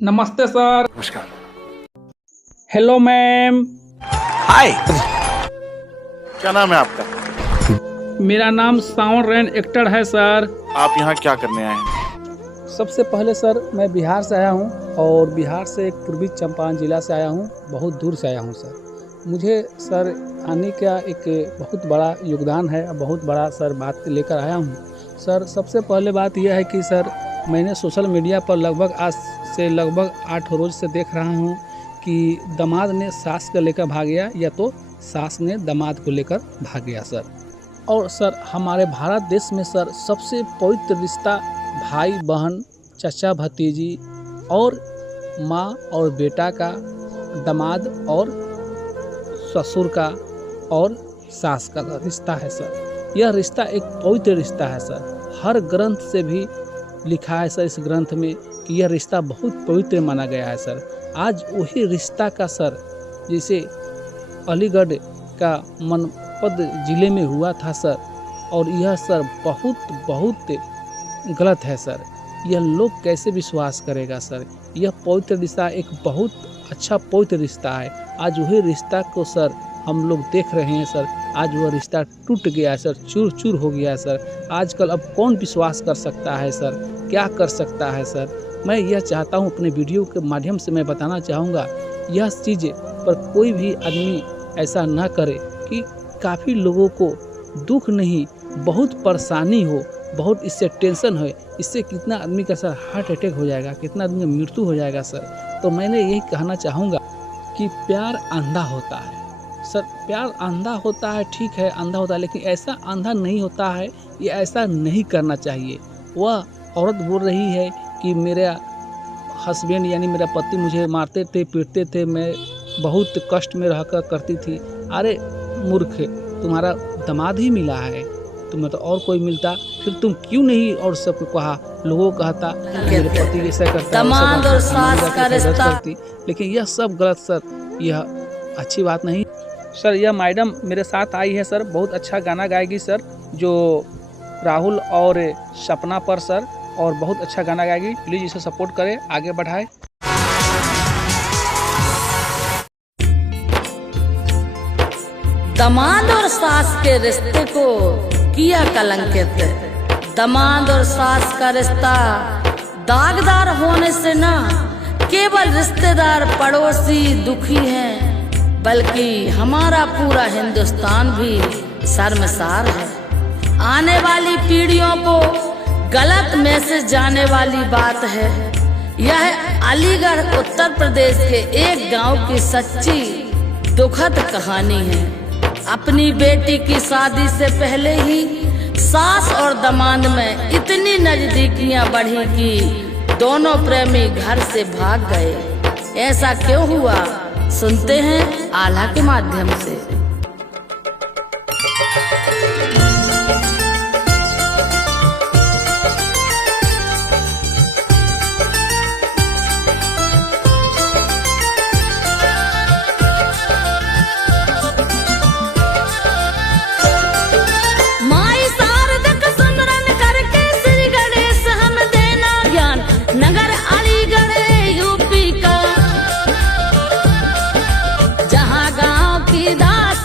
नमस्ते सर। नमस्कार। Hello ma'am. Hi. क्या नाम है आपका? मेरा नाम सावन रेन एक्टर है सर। आप यहाँ क्या करने आए हैं? सबसे पहले सर मैं बिहार से आया हूँ और बिहार से एक पूर्वी चंपारण ज़िला से आया हूँ, बहुत दूर से आया हूँ सर। मुझे सर आने का एक बहुत बड़ा योगदान है, बहुत बड़ा सर बात लेकर आया हूँ सर। सबसे पहले बात यह है कि सर मैंने सोशल मीडिया पर लगभग आज से लगभग 8 रोज़ से देख रहा हूँ कि दामाद ने सास को लेकर भाग गया या तो सास ने दामाद को लेकर भाग गया सर। और सर हमारे भारत देश में सर सबसे पवित्र रिश्ता भाई बहन, चाचा भतीजी और माँ और बेटा का, दामाद और ससुर का और सास का रिश्ता है सर। यह रिश्ता एक पवित्र रिश्ता है सर। हर ग्रंथ से भी लिखा है सर इस ग्रंथ में कि यह रिश्ता बहुत पवित्र माना गया है सर। आज वही रिश्ता का सर जैसे अलीगढ़ का मनपद ज़िले में हुआ था सर, और यह सर बहुत गलत है सर। यह लोग कैसे विश्वास करेगा सर। यह पवित्र रिश्ता एक बहुत अच्छा पवित्र रिश्ता है। आज वही रिश्ता को सर हम लोग देख रहे हैं सर। आज वह रिश्ता टूट गया है सर, चूर चूर हो गया है सर। आजकल अब कौन विश्वास कर सकता है सर, क्या कर सकता है सर। मैं यह चाहता हूँ अपने वीडियो के माध्यम से मैं बताना चाहूँगा यह चीज़ पर कोई भी आदमी ऐसा ना करे कि काफ़ी लोगों को दुख नहीं बहुत परेशानी हो, बहुत इससे टेंशन हो। इससे कितना आदमी का सर हार्ट अटैक हो जाएगा, कितना आदमी का मृत्यु हो जाएगा सर। तो मैंने यही कहना चाहूँगा कि प्यार अंधा होता है सर। प्यार अंधा होता है, ठीक है अंधा होता है, लेकिन ऐसा अंधा नहीं होता है। ये ऐसा नहीं करना चाहिए। वह औरत बोल रही है कि मेरा हस्बैंड यानी मेरा पति मुझे मारते थे, पीटते थे, मैं बहुत कष्ट में रहकर करती थी। अरे मूर्ख, तुम्हारा दामाद ही मिला है, तुम्हें तो और कोई मिलता फिर तुम क्यों नहीं और सबको कहा, लोगों को कहता मेरे पति ऐसा करता, दामाद और सास का रिश्ता। लेकिन यह सब गलत सर, यह अच्छी बात नहीं सर। यह मैडम मेरे साथ आई है सर, बहुत अच्छा गाना गाएगी सर, जो राहुल और सपना पर सर, और बहुत अच्छा गाना गाएगी। प्लीज़ इसे सपोर्ट करें, आगे बढ़ाएं। दामाद और सास के रिश्ते को किया कलंकित। दामाद और सास का रिश्ता दागदार होने से ना केवल रिश्तेदार पड़ोसी दुखी हैं, बल्कि हमारा पूरा हिंदुस्तान भी शर्मसार है। आने वाली पीढ़ियों को गलत मैसेज जाने वाली बात है। यह अलीगढ़ उत्तर प्रदेश के एक गांव की सच्ची दुखद कहानी है। अपनी बेटी की शादी से पहले ही सास और दामाद में इतनी नजदीकियां बढ़ी कि दोनों प्रेमी घर से भाग गए। ऐसा क्यों हुआ, सुनते हैं आला के माध्यम से। नगर अलीगढ़ यूपी का, जहाँ गांव की दास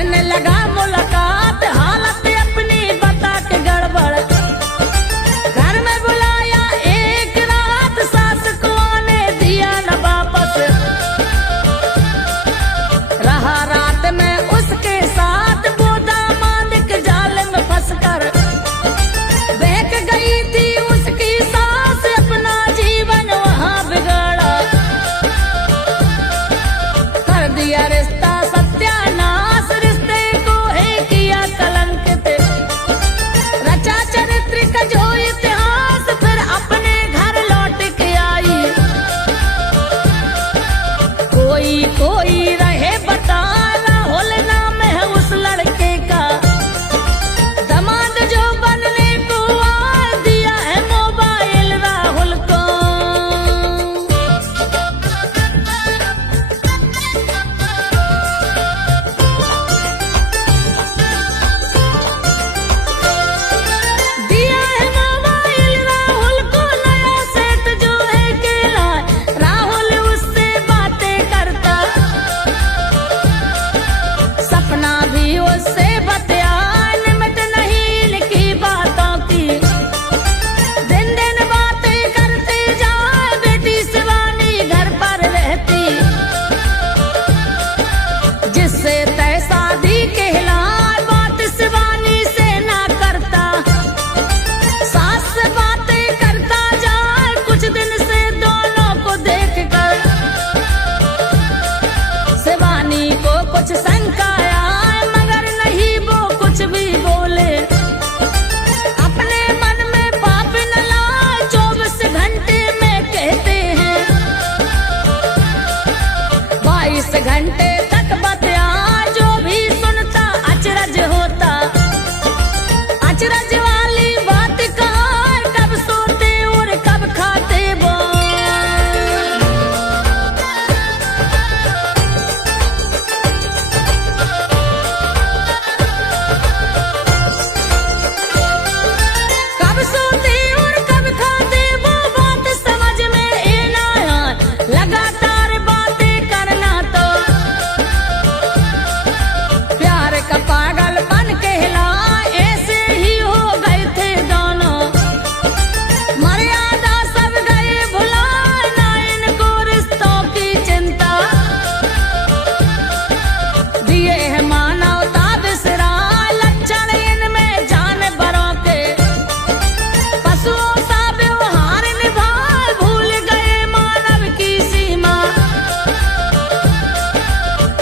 करने लगा मुलाकात, हालत अपनी बता के गड़बड़। घर में बुलाया एक रात, सास को आने दिया न वापस। रहा रात में उसके साथ, वो दामाद के जाल में फंसकर। बहक गई थी उसकी सास, अपना जीवन वहां बिगाड़ा। कर दिया रिश्ता सत्यानाश, रिश्ते को है किया कलंकित। रचा चरित्र का जो इतिहास, फिर अपने घर लौट के आई। कोई कोई रहे बता, राहुल नाम है उस लड़के का। दामाद जो बनने को आ दिया है मोबाइल राहुल को। दिया है मोबाइल राहुल को, नया सेट जो है केला। राहुल उससे बातें करता, सपना भी उससे बतिया। निमिट नहीं लिखी बातों की, दिन दिन बातें करते जाए। बेटी शिवानी घर पर रहती, जिससे तय शादी कहलाए। बात शिवानी से ना करता, सास से बातें करता जाए। कुछ दिन से दोनों को देख कर शिवानी को कुछ शंका आए, मगर नहीं वो कुछ भी बोले। अपने मन में पाप न लाए, 24 घंटे में कहते हैं। 22 घंटे तक बतिया, जो भी सुनता अचरज होता। अचरज वाली बात कहाँ, कब सोते और कब खाते वो। कब सोते और कब खाते वो, बात समझ में ए ना आया। लगातार बातें करना तो प्यार का पागलपन कहला। ऐसे ही हो गए थे दोनों, मर्यादा सब गए भुला। ना इनको रिश्तों की चिंता, दिए है मानवता बिसरा। लक्षण इनमें जानवरों के, पशुओं सा व्यवहार निभाए। भूल गए मानव की सीमा,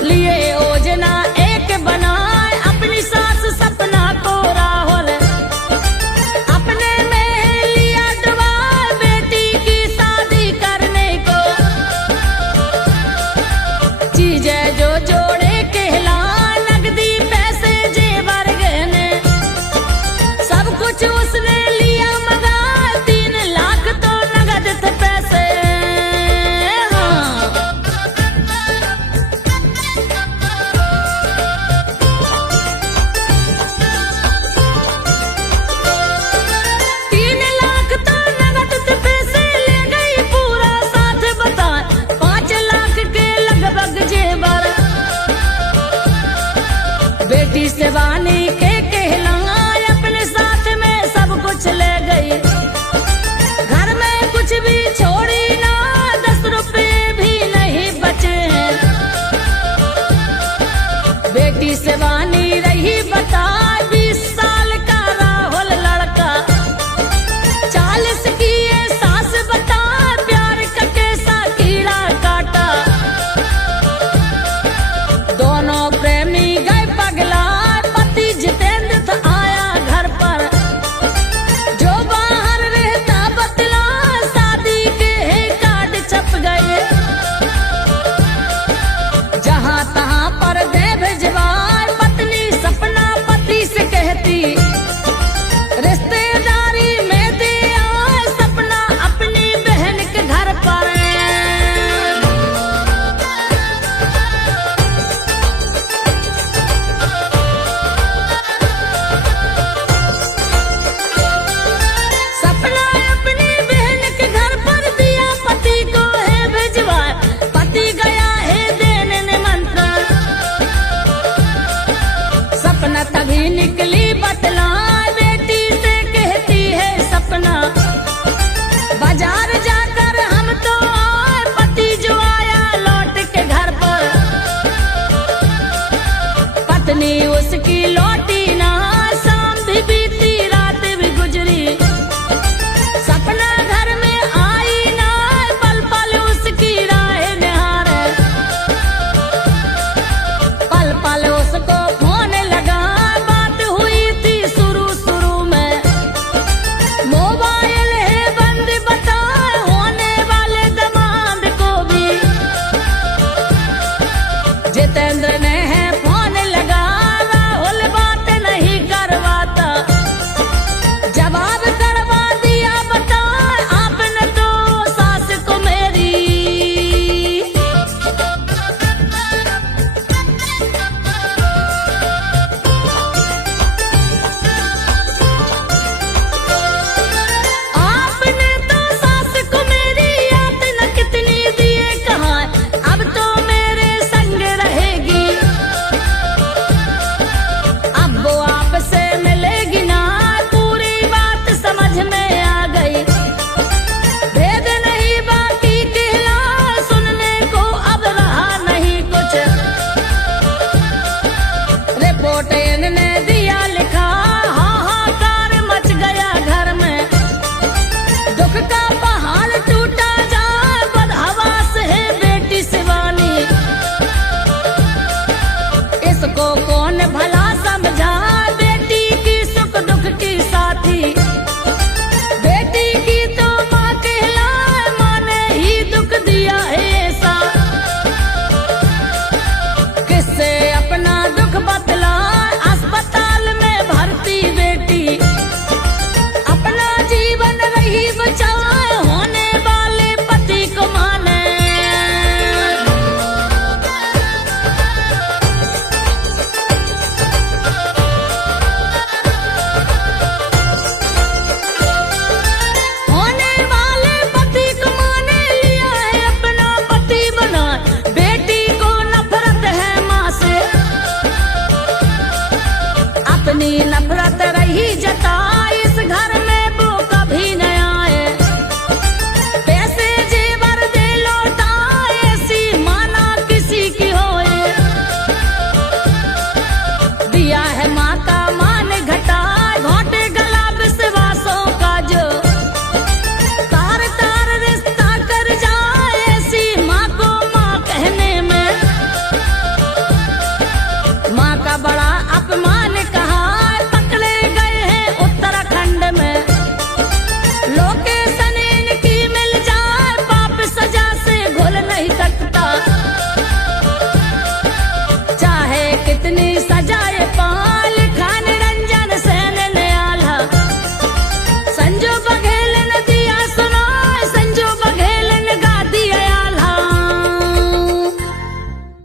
लिए योजना एक बनाए। अपनी सास सपना को राहुल अपने में लिया दबा, बेटी की शादी करने को। चीजें जो जोड़े कहला, नगदी पैसे जेवर गहने, सब कुछ उसने लिया मगा। 3 लाख तो नगद थे पैसे। हाँ। 3 लाख तो नगद थे पैसे, ले गई पूरा साथ बता। 5 लाख के लगभग जेवर, बेटी शिवानी के कहला। अपने साथ में सब कुछ ले गई, घर में कुछ भी छोड़ी ना। 10 रुपए भी नहीं बचे हैं। बेटी शिवानी रही बता, 20 साल का राहुल लड़का। 40 की ये सास बता, प्यार का कैसा कीड़ा काटा। दोनों प्रेमी गए पगला, पति जितेंद्र था आया घर पर। जो बाहर रहता बतला, शादी के है कार्ड छप गए। जहां तहां पर दे भिजवाए, पत्नी सपना सपना तभी निकली बतलाए, बेटी से कहती है सपना बाजार जाकर हम तो आए, पति जो आया लौट के घर पर, पत्नी उसकी लौटी ना, शाम भी बीती रात भी गुजरी, सपना घर में आई ना, पल पल उसकी राह निहारे, पल पल उसको फोन लगा, बात हुई थी शुरू शुरू में, मोबाइल है बंद बताए, होने वाले दामाद को भी, जितेंद्र ने है फोन लगा, राहुल बात नहीं करवाता, जवाब करवा दिया बता आपने तो सास को मेरी। आपने तो सास को मेरी याद न कितनी दिए कहाँ, अब तो मेरे संग रहेगी, अब वो आपसे मिलेगी ना, पूरी बात समझ में आ गई, भेद नहीं बाकी कहला, सुनने को अब रहा नहीं कुछ, रिपोर्ट इनने दिया लिखा, हाहाकार मच गया घर में, दुख का पहाड़ टूटा जाए, बदहवास है बेटी शिवानी, इसको कौन भला समझा, बेटी की सुख दुख की साथी, बेटी की तो माँ कहलाए, माँ ने ही दुख दिया है ऐसा, किससे अपना दुख बतला, अस्पताल में भर्ती बेटी, अपना जीवन रही बचाए, होने वाले पति को माने। होने वाले पति को माने, लिया है अपना पति बना, बेटी को नफरत है माँ से, अपनी नफरत रही जता,